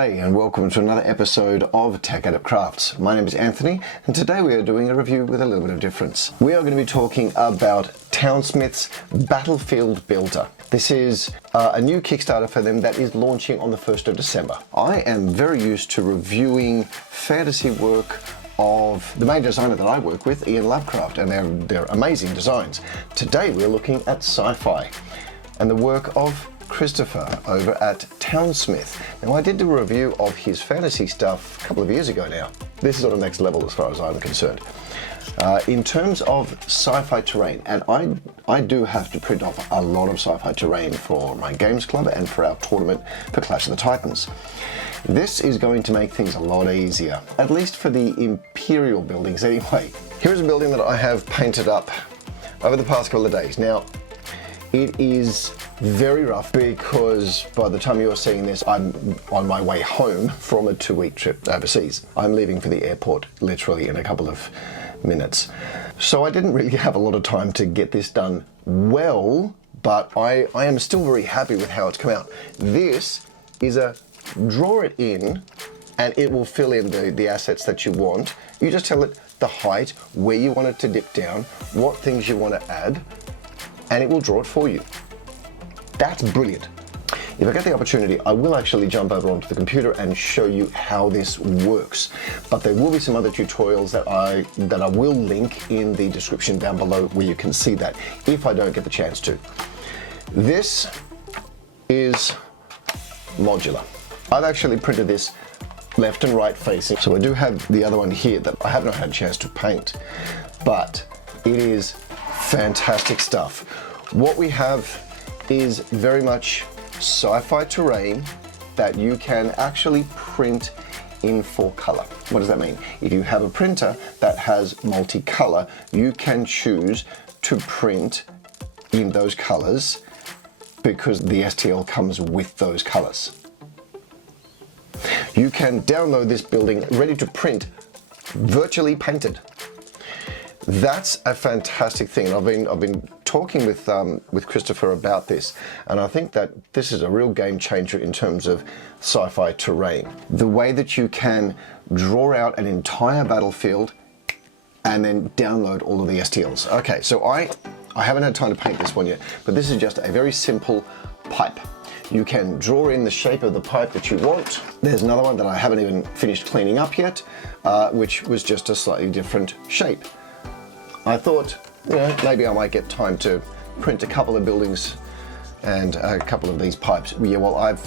G'day and welcome to another episode of Tech Addict Crafts. My name is Anthony and today we are doing a review with a little bit of difference. We are going to be talking about Townsmith's Battlefield Builder. This is a new Kickstarter for them that is launching on the 1st of December. I am very used to reviewing fantasy work of the main designer that I work with, Ian Lovecraft, and they're amazing designs. Today we're looking at sci-fi and the work of Christopher over at Townsmith. Now I did a review of his fantasy stuff a couple of years ago now. This is on the next level as far as I'm concerned. In terms of sci-fi terrain, and I do have to print off a lot of sci-fi terrain for my games club and for our tournament for Clash of the Titans. This is going to make things a lot easier, at least for the Imperial buildings anyway. Here's a building that I have painted up over the past couple of days. Now, it is very rough because by the time you're seeing this, I'm on my way home from a 2-week trip overseas. I'm leaving for the airport literally in a couple of minutes. So I didn't really have a lot of time to get this done well, but I am still very happy with how it's come out. This is a draw it in and it will fill in the assets that you want. You just tell it the height, where you want it to dip down, what things you want to add, and it will draw it for you. That's brilliant. If I get the opportunity, I will actually jump over onto the computer and show you how this works. But there will be some other tutorials that I will link in the description down below where you can see that if I don't get the chance to. This is modular. I've actually printed this left and right facing. So I do have the other one here that I have not had a chance to paint, but it is fantastic stuff. What we have is very much sci-fi terrain that you can actually print in 4 color. What does that mean? If you have a printer that has multicolor, you can choose to print in those colors because the STL comes with those colors. You can download this building ready to print, virtually painted. That's a fantastic thing. I've been talking with Christopher about this, and I think that this is a real game changer in terms of sci-fi terrain. The way that you can draw out an entire battlefield and then download all of the STLs. Okay, so I haven't had time to paint this one yet, but this is just a very simple pipe. You can draw in the shape of the pipe that you want. There's another one that I haven't even finished cleaning up yet, which was just a slightly different shape. I thought, you know, maybe I might get time to print a couple of buildings and a couple of these pipes. Yeah, well,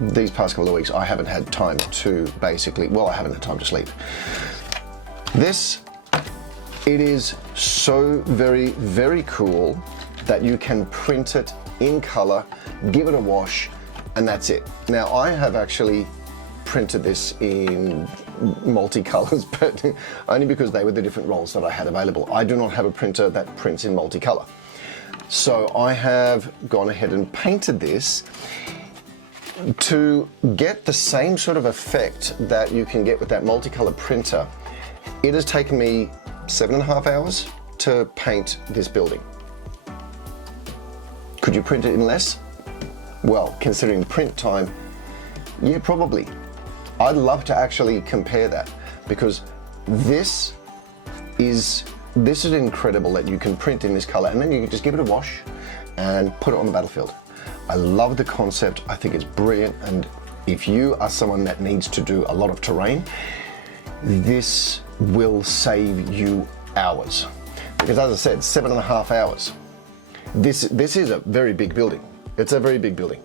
these past couple of weeks, I haven't had time to basically, well, I haven't had time to sleep. This, it is so very, very cool that you can print it in color, give it a wash, and that's it. Now, I have actually printed this in multicolors, but only because they were the different rolls that I had available. I do not have a printer that prints in multicolor. So I have gone ahead and painted this to get the same sort of effect that you can get with that multicolor printer. It has taken me 7.5 hours to paint this building. Could you print it in less? Well, considering print time, yeah, probably. I'd love to actually compare that because this is incredible that you can print in this color and then you can just give it a wash and put it on the battlefield. I love the concept. I think it's brilliant, and if you are someone that needs to do a lot of terrain, this will save you hours. Because as I said, 7.5 hours. This is a very big building. It's a very big building.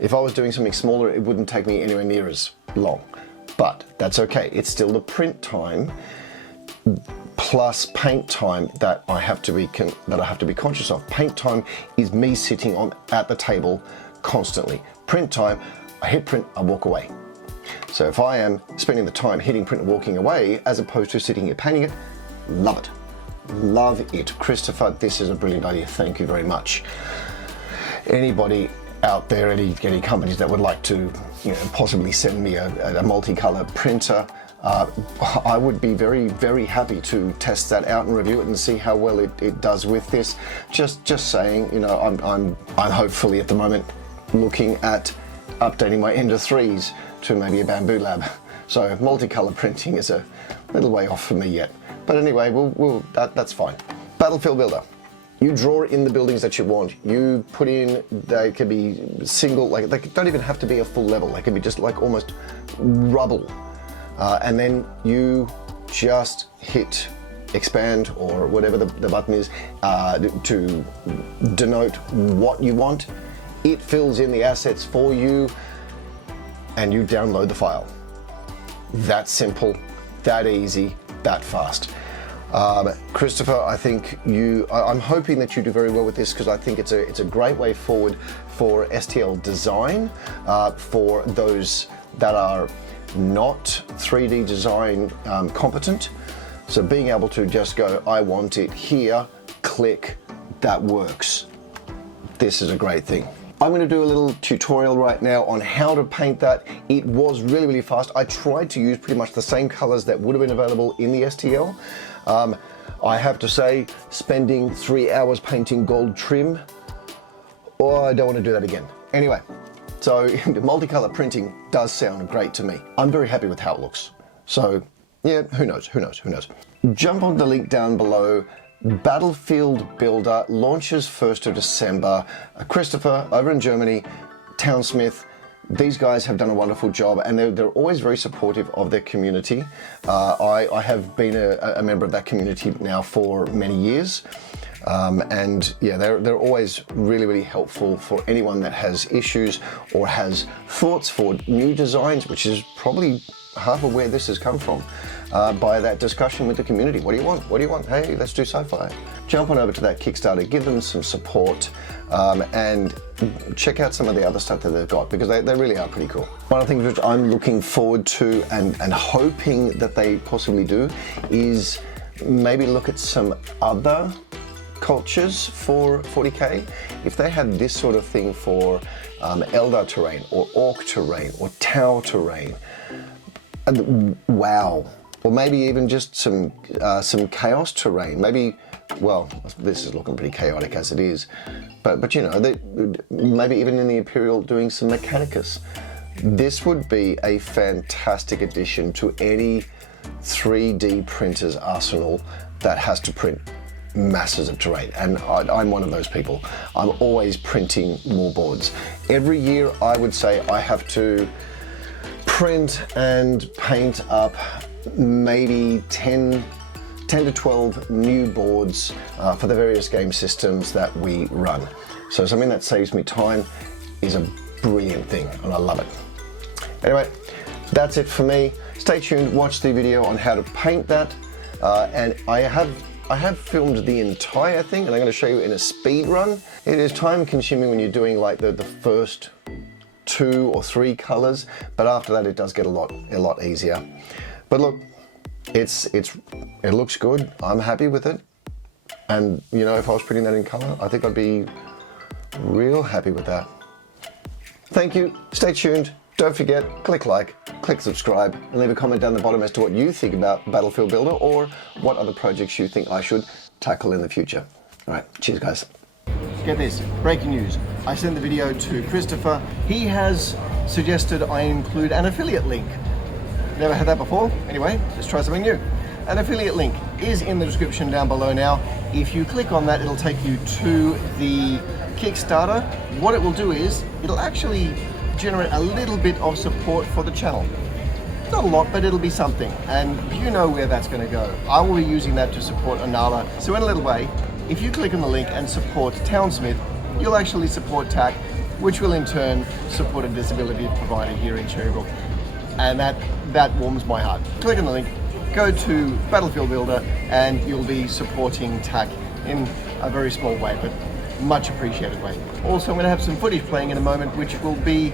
If I was doing something smaller, it wouldn't take me anywhere near as long, but that's okay. It's still the print time plus paint time that I have to be conscious of. Paint time is me sitting at the table constantly. Print time, I hit print, I walk away. So if I am spending the time hitting print and walking away as opposed to sitting here painting it, love it. Love it. Christopher, this is a brilliant idea. Thank you very much. Anybody out there, any companies that would like to, you know, possibly send me a multicolor printer, I would be very, very happy to test that out and review it and see how well it does with this. Just saying, you know, I'm hopefully at the moment looking at updating my Ender 3s to maybe a Bamboo Lab. So multicolor printing is a little way off for me yet. But anyway, that's fine. Battlefield Builder. You draw in the buildings that you want. You put in, they could be single, like they don't even have to be a full level. They could be just like almost rubble. And then you just hit expand or whatever the button is to denote what you want. It fills in the assets for you and you download the file. That simple, that easy, that fast. Christopher, I think I'm hoping that you do very well with this because I think it's a great way forward for STL design for those that are not 3D design competent. So being able to just go, I want it here, click, that works. This is a great thing. I'm going to do a little tutorial right now on how to paint that. It was really, really fast. I tried to use pretty much the same colors that would have been available in the STL. I have to say, spending 3 hours painting gold trim, I don't want to do that again. Anyway, so multicolor printing does sound great to me. I'm very happy with how it looks. So yeah, who knows. Jump on the link down below. Battlefield Builder launches 1st of December. Christopher over in Germany, Townsmith, these guys have done a wonderful job and they're always very supportive of their community. I have been a member of that community now for many years. And yeah, they're always really, really helpful for anyone that has issues or has thoughts for new designs, which is probably half of where this has come from, by that discussion with the community. What do you want? What do you want? Hey, let's do sci-fi. Jump on over to that Kickstarter, give them some support, and check out some of the other stuff that they've got because they really are pretty cool. One of the things which I'm looking forward to and hoping that they possibly do is maybe look at some other cultures for 40K. If they had this sort of thing for Eldar terrain or Orc terrain or Tau terrain, wow. Or maybe even just some chaos terrain. Maybe, well, this is looking pretty chaotic as it is, but you know, maybe even in the Imperial doing some Mechanicus. This would be a fantastic addition to any 3D printer's arsenal that has to print masses of terrain, and I'm one of those people. I'm always printing more boards. Every year I would say I have to print and paint up maybe 10 to 12 new boards for the various game systems that we run. So something that saves me time is a brilliant thing and I love it. Anyway, that's it for me. Stay tuned, watch the video on how to paint that, and I have filmed the entire thing and I'm going to show you in a speed run. It is time consuming when you're doing like the first 2 or 3 colors, but after that it does get a lot easier. But look, it looks good. I'm happy with it, and you know, if I was printing that in color, I think I'd be real happy with that. Thank you. Stay tuned. Don't forget, click like, click subscribe, and leave a comment down the bottom as to what you think about Battlefield Builder or what other projects you think I should tackle in the future. All right, cheers guys. Get this, breaking news. I sent the video to Christopher. He has suggested I include an affiliate link. Never had that before. Anyway, let's try something new. An affiliate link is in the description down below now. If you click on that, it'll take you to the Kickstarter. What it will do is, it'll actually generate a little bit of support for the channel. Not a lot, but it'll be something. And you know where that's gonna go. I will be using that to support Anala. So in a little way, if you click on the link and support Townsmith, you'll actually support TAC, which will in turn support a disability provider here in Cherryville. And that warms my heart. Click on the link, go to Battlefield Builder, and you'll be supporting TAC in a very small way, but much appreciated way. Also, I'm going to have some footage playing in a moment, which will be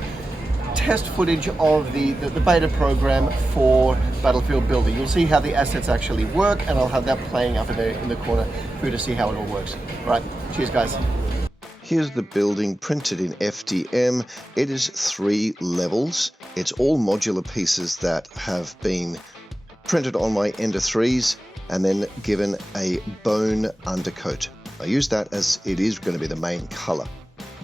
test footage of the beta program for Battlefield Builder. You'll see how the assets actually work, and I'll have that playing up in the corner for you to see how it all works. All right, cheers guys. Here's the building printed in FDM. It is 3 levels. It's all modular pieces that have been printed on my Ender 3s and then given a bone undercoat. I use that as it is going to be the main color.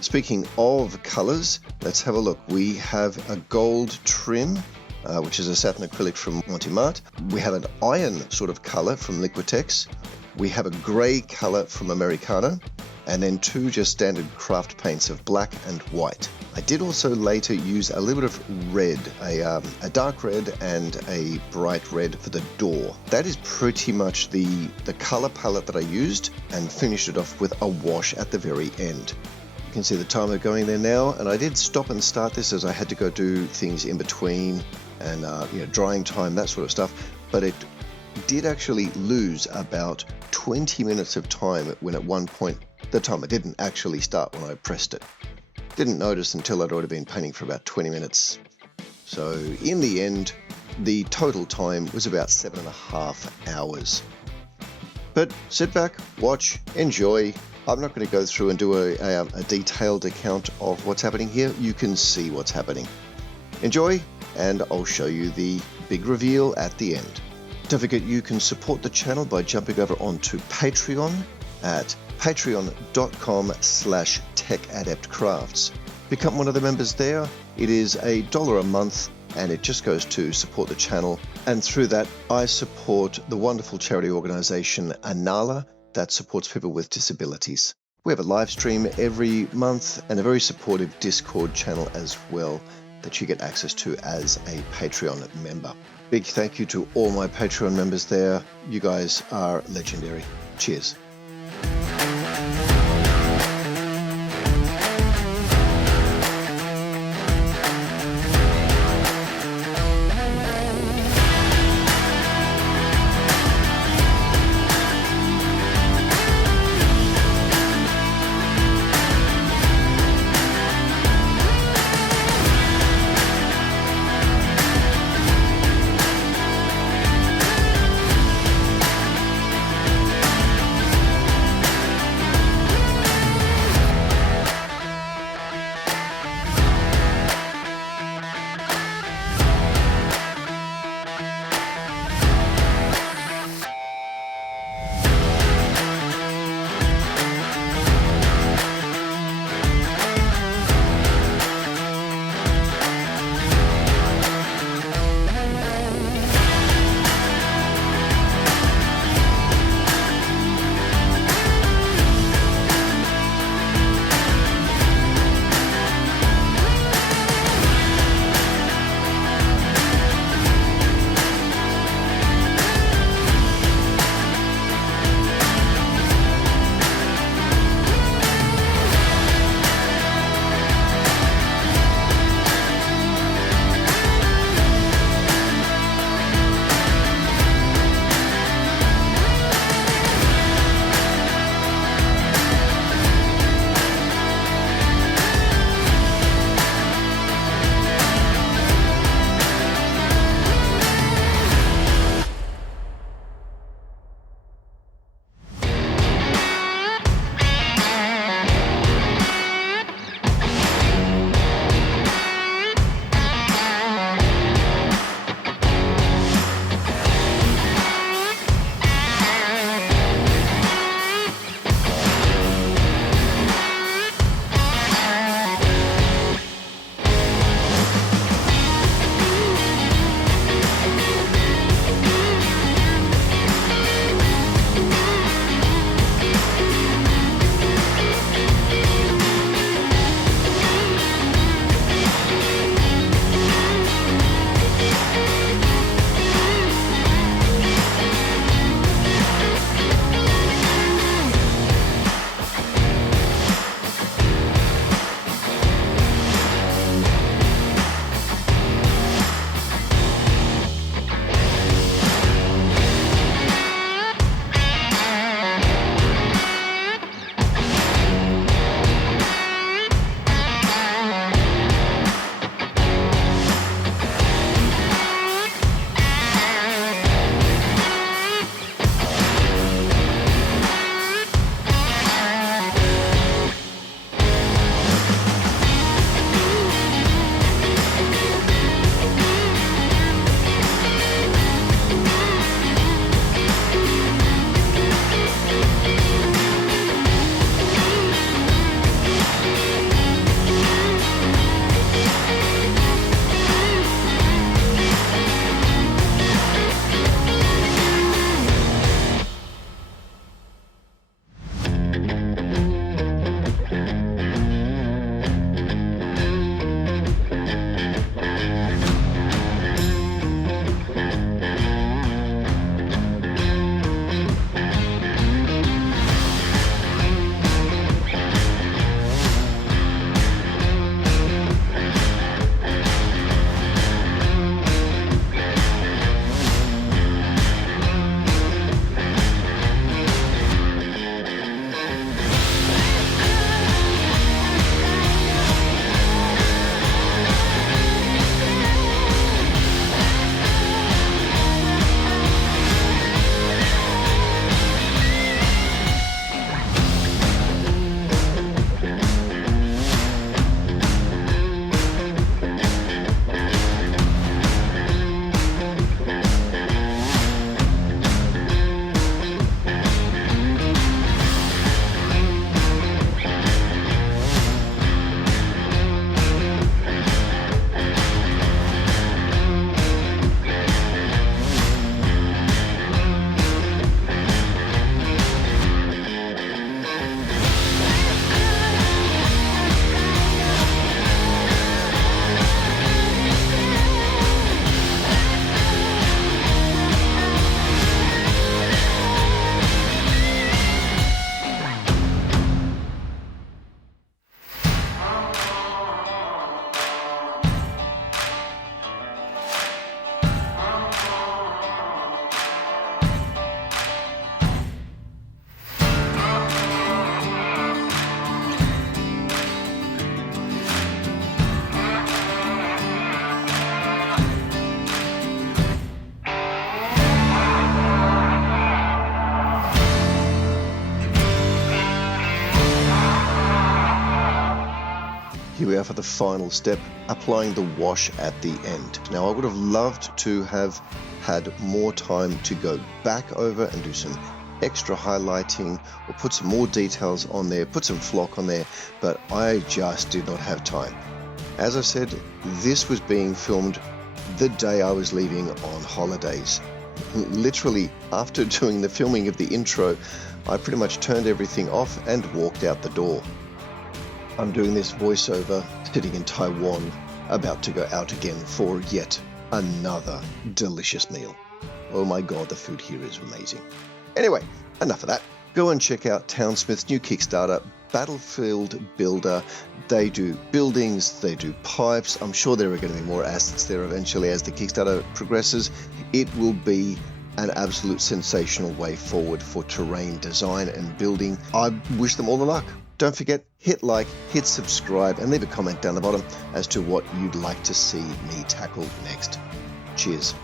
Speaking of colours, let's have a look. We have a gold trim, which is a satin acrylic from Mont. We have an iron sort of colour from Liquitex. We have a grey colour from Americana, and then two just standard craft paints of black and white. I did also later use a little bit of red, a dark red and a bright red for the door. That is pretty much the colour palette that I used, and finished it off with a wash at the very end. You can see the timer going there now, and I did stop and start this as I had to go do things in between and drying time, that sort of stuff, but it did actually lose about 20 minutes of time when at one point the timer didn't actually start when I pressed it. Didn't notice until I'd already been painting for about 20 minutes. So in the end, the total time was about 7.5 hours. But sit back, watch, enjoy. I'm not going to go through and do a detailed account of what's happening here. You can see what's happening. Enjoy, and I'll show you the big reveal at the end. Don't forget you can support the channel by jumping over onto Patreon at patreon.com/techadeptcrafts. Become one of the members there. It is $1 a month, and it just goes to support the channel. And through that, I support the wonderful charity organization Anala that supports people with disabilities. We have a live stream every month and a very supportive Discord channel as well that you get access to as a Patreon member. Big thank you to all my Patreon members there. You guys are legendary. Cheers. here we are for the final step, applying the wash at the end. Now I would have loved to have had more time to go back over and do some extra highlighting or put some more details on there, put some flock on there, but I just did not have time. As I said, this was being filmed the day I was leaving on holidays. Literally, after doing the filming of the intro, I pretty much turned everything off and walked out the door. I'm doing this voiceover sitting in Taiwan, about to go out again for yet another delicious meal. Oh my god, the food here is amazing. Anyway, enough of that. Go and check out Townsmith's new Kickstarter, Battlefield Builder. They do buildings, they do pipes. I'm sure there are going to be more assets there eventually as the Kickstarter progresses. It will be an absolute sensational way forward for terrain design and building. I wish them all the luck. Don't forget, hit like, hit subscribe, and leave a comment down the bottom as to what you'd like to see me tackle next. Cheers.